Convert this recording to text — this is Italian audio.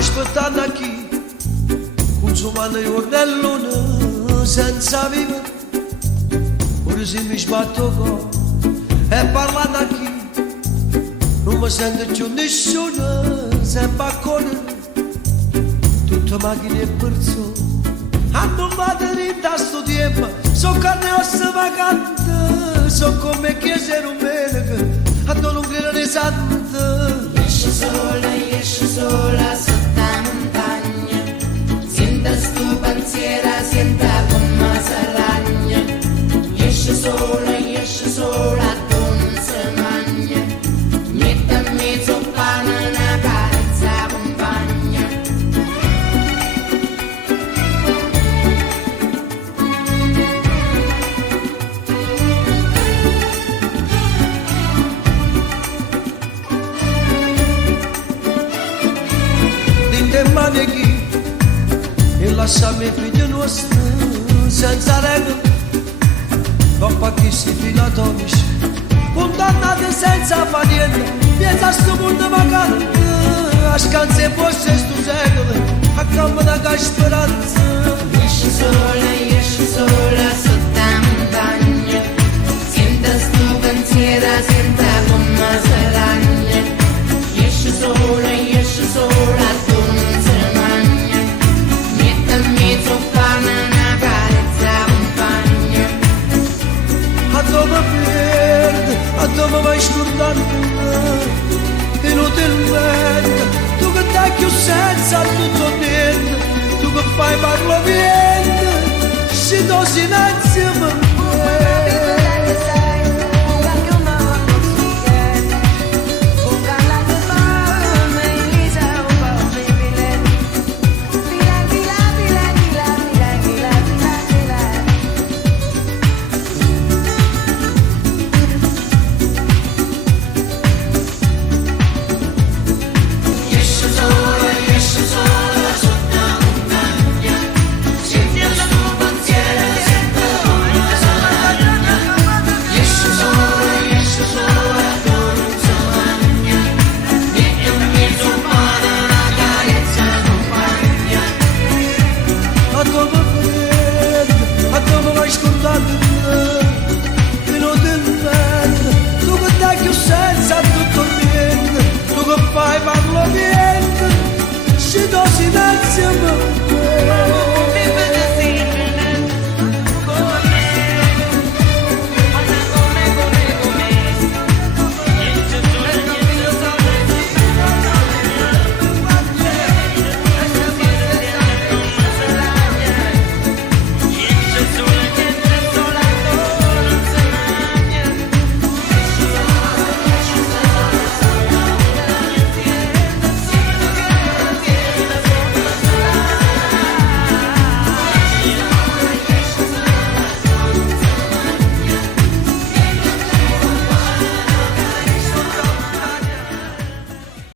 aspettando chi consumando i ornellone senza vivere ora se mi sbatto qua e parlando a chi non mi sento più nessuno sempre a correre tutte macchine e persone hanno battere da sto tempo sono carne e ossa vacante sono come chiese rumene hanno non credere sante esce sola sotto la montagna senta sto pensiero senta come si ragna esce sola non si magna mette in mezzo pane una carezza compagna mani chi e lasciami i figli nostri senza regole dopo che si filatomici condannati senza fare niente piazza a sto mondo vacante a scanse e fosse sto secolo a campo da che speranza esce sola sotto la montagna senta sto pensiero senta come si ragna esce sola a dove vai scordando inutilmente tu che dai più senza